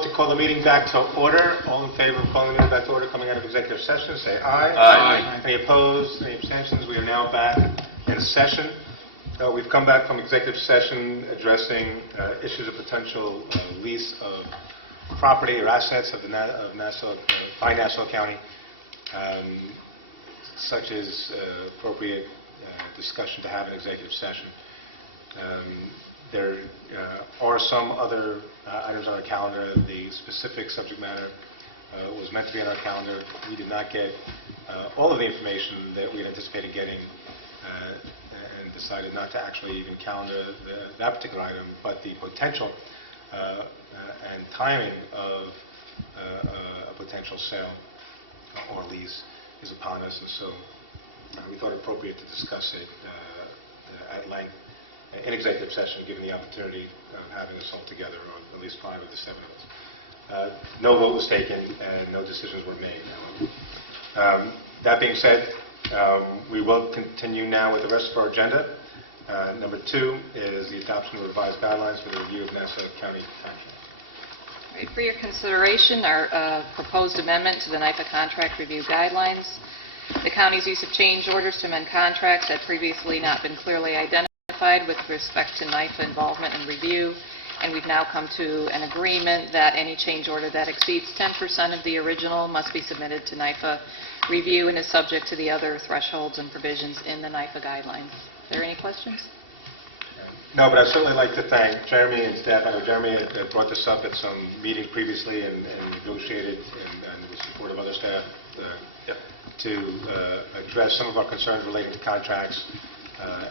vote to call the meeting back to order. All in favor of calling the meeting back to order coming out of executive session, say aye. Aye. Any opposed? Any abstentions? We are now back in session. We've come back from executive session addressing issues of potential lease of property or assets of Nassau, by Nassau County, such as appropriate discussion to have in executive session. There are some other items on our calendar. The specific subject matter was meant to be on our calendar. We did not get all of the information that we had anticipated getting and decided not to actually even calendar that particular item, but the potential and timing of a potential sale or lease is upon us, and so we thought it appropriate to discuss it at length in executive session, given the opportunity of having us all together, or at least 5 of the 7 of us. No vote was taken and no decisions were made. That being said, we will continue now with the rest of our agenda. Number 2 is the adoption of revised guidelines for the review of Nassau County contract. Right, for your consideration, our proposed amendment to the NIFA contract review guidelines. The county's use of change orders to amend contracts had previously not been clearly identified with respect to NIFA involvement and review, and we've now come to an agreement that any change order that exceeds 10% of the original must be submitted to NIFA review and is subject to the other thresholds and provisions in the NIFA guidelines. Are there any questions? No, but I'd certainly like to thank Jeremy and staff. I know Jeremy had brought this up at some meetings previously and negotiated and with support of other staff to address some of our concerns relating to contracts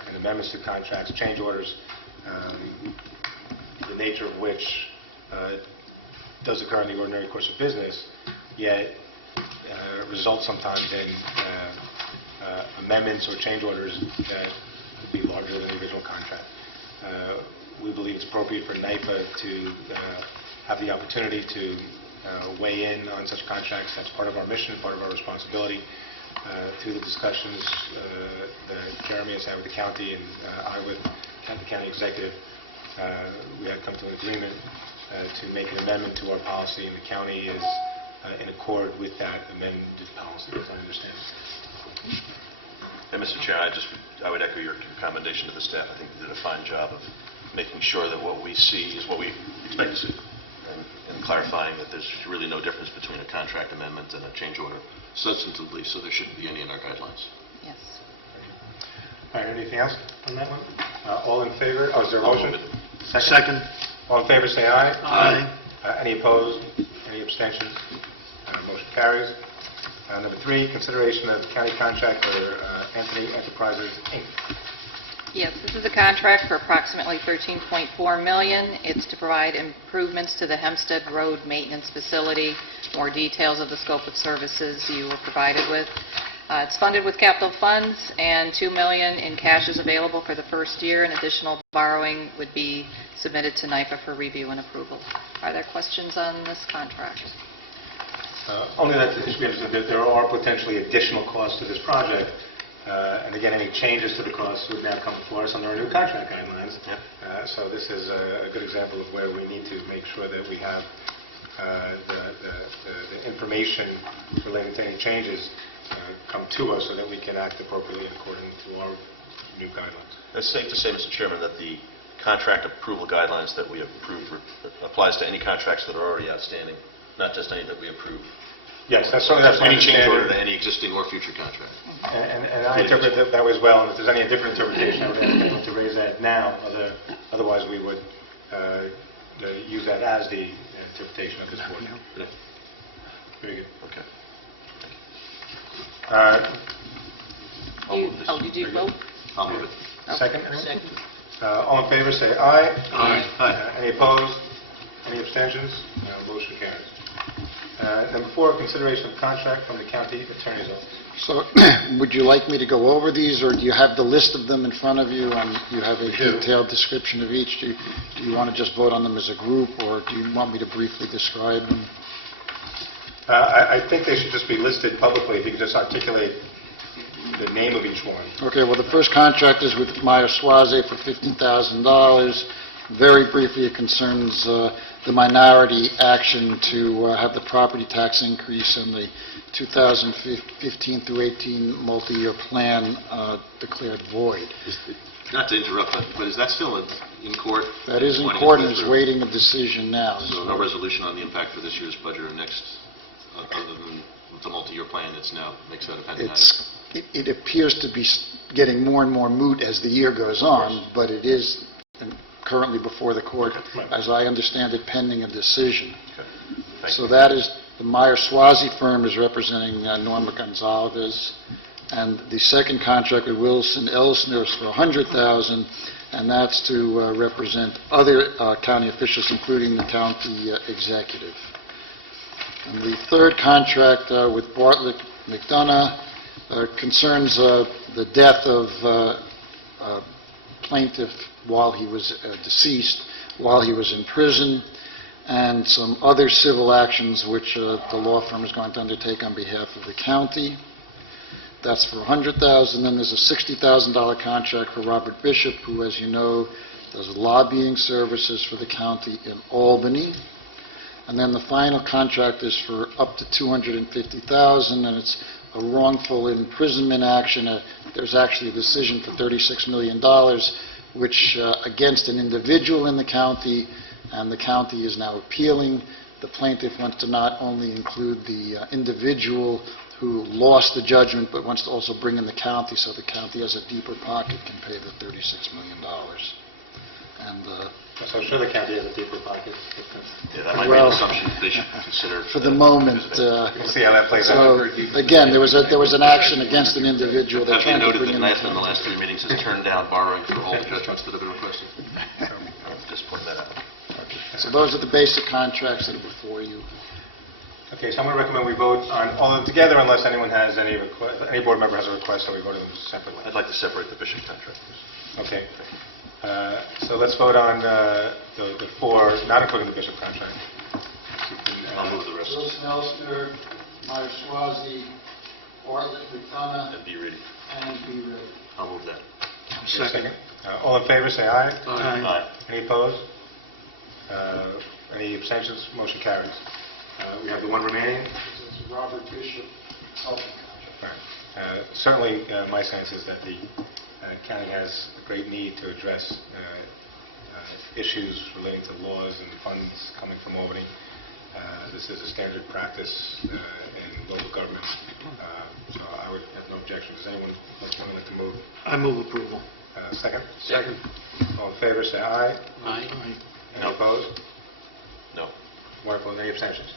and amendments to contracts, change orders, the nature of which does occur in the ordinary course of business, yet results sometimes in amendments or change orders that would be larger than the original contract. We believe it's appropriate for NIFA to have the opportunity to weigh in on such contracts. That's part of our mission, part of our responsibility. Through the discussions that Jeremy has had with the county and I with the county executive, we have come to an agreement to make an amendment to our policy, and the county is in accord with that amended policy, as I understand it. And Mr. Chair, I would echo your commendation to the staff. I think they did a fine job of making sure that what we see is what we expect to see, and clarifying that there's really no difference between a contract amendment and a change order substantively, so there shouldn't be any in our guidelines. Yes. All right, anything else on that one? All in favor? Oh, is there a motion? Second. All in favor, say aye. Aye. Any opposed? Any abstentions? Motion carries. Number 3, consideration of county contract for Anthony Enterprises, Inc. Yes, this is a contract for approximately $13.4 million. It's to provide improvements to the Hempstead Road Maintenance Facility. More details of the scope of services you were provided with. It's funded with capital funds, and $2 million in cash is available for the first year, and additional borrowing would be submitted to NIFA for review and approval. Are there questions on this contract? Only that there are potentially additional costs to this project. And again, any changes to the costs would now come before us under our new contract guidelines. Yep. So this is a good example of where we need to make sure that we have the information relating to any changes come to us so that we can act appropriately according to our new guidelines. It's safe to say, Mr. Chairman, that the contract approval guidelines that we approved applies to any contracts that are already outstanding, not just any that we approve. Yes, that's my any change order understanding. to any existing or future contract. And I interpret it that way as well. And if there's any different interpretation, I would ask anyone to raise that now. Otherwise, we would use that as the interpretation of this board. Yeah. Very good. Okay. Did you vote? I'll move it. Okay. Second? Anyone? All in favor, say aye. Aye. Any opposed? Any abstentions? Motion carries. Number 4, consideration of contract from the county attorney's office. So, would you like me to go over these, or do you have the list of them in front of you, and you have a detailed description of each? Do you want to just vote on them as a group, or do you want me to briefly describe them? I think they should just be listed publicly. If you could just articulate the name of each one. Okay, well, the first contract is with Meyer Suarez for $50,000. Very briefly, it concerns the the minority action to have the property tax increase in the 2015 through 18 multi-year plan declared void. Not to interrupt, but is that still in court? That is in court and is waiting a decision now. So no resolution on the impact for this year's budget or next, other than the multi-year plan that's now makes that a pending item? It appears to be getting more and more moot as the year goes on, but it is currently before the court, as I understand it, pending a decision. Okay. Thank So you. that is, the Meyer-Swazi firm is representing Norma Gonzalez, and the second contract with Wilson Elsner is for $100,000, and that's to represent other county officials, including the county executive. And the third contract with Bartlett McDonough concerns the death of a plaintiff while he was deceased, while he was in prison, and some other civil actions which the law firm is going to undertake on behalf of the county. That's for $100,000. Then there's a $60,000 contract for Robert Bishop, who, as you know, does lobbying services for the county in Albany. And then the final contract is for up to $250,000, and it's a wrongful imprisonment action. There's actually a decision for $36 million, which against an individual in the county, and the county is now appealing. The plaintiff wants to not only include the individual who lost the judgment, but wants to also bring in the county, so the county has a deeper pocket, can pay the $36 million. And So I'm sure the county has a deeper pocket. Yeah, that might be Well, an assumption they should consider. for the moment, We'll see how that plays out. so again, there was an action against an individual. They're Have you trying to noted bring that in the Matt in the county. last 3 meetings has turned down borrowing for all the judgments that have been requested? Just point that out. So those are the basic contracts that are before you. Okay, so I'm going to recommend we vote on all of them together unless anyone has any board member has a request, so we vote on them separately. I'd like to separate the Bishop contract, please. Okay. So let's vote on the four, not including the Bishop contract. I'll move the rest. Wilson Elsner, Meyer-Swazi, Bartlett McDonough, And be ready. and B. Ridley. I'll move that. Second. All in favor, say aye. Aye. Any opposed? Any abstentions? Motion carries. We have the one remaining. This is Robert Bishop, health contract. Right. Certainly, my sense is that the county has a great need to address issues relating to laws and funds coming from Albany. This is a standard practice in local government, so I would have no objection. Does anyone like to move? I move approval. Second? Second. All in favor, say aye. Aye. Any opposed? No. Wonderful. Any abstentions?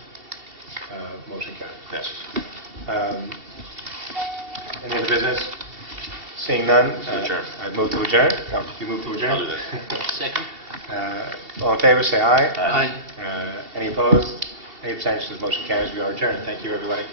Motion carries. Passes. Any other business? Seeing none, To adjourn. I move to adjourn. You move to adjourn? I'll do that. Second. All in favor, say aye. Aye. Any opposed? Any abstentions? Motion carries. We are adjourned. Thank you, everybody.